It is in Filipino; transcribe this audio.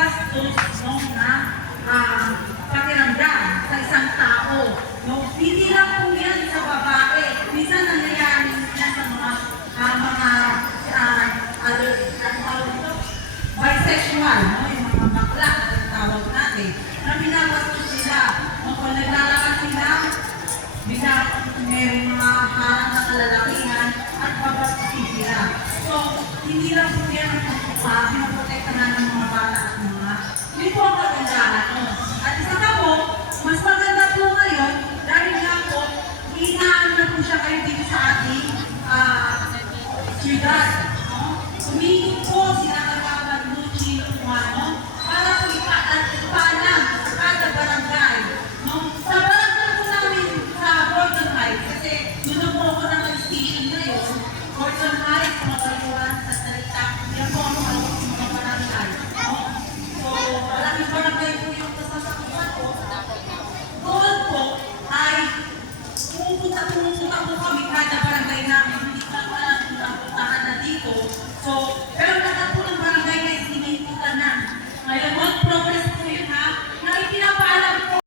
bastos no, na pakiramdam sa isang tao. No? Hindi lang po yan sa babae. Minsan nangyayari yan sa mga bisexual, no? Yung mga bakla na tawag natin. Na binabastos sila. No? Kung naglalakad sila, may mga harang na kalalakihan at babastusin sila. So, hindi lang po yan ang pinaprotektahan ng mga bata at mga hindi po ang kagandahan. No? At isa pa po, mas maganda po ngayon dahil nga po, inaano na po siya kayo dito sa ating siyudad. No? Umikot po sila kagawad Luchi Lumano para po ipaalam sa kada barangay. No? Sa barangay po namin sa Gordon Heights, kasi doon po ako naka-station ngayon, Gordon Heights, Matayuan, sa Salita, yan po ang mga barangay. No? So, maraming barangay po yung kasasakupan ko. Doon po ay pumupunta po kami kada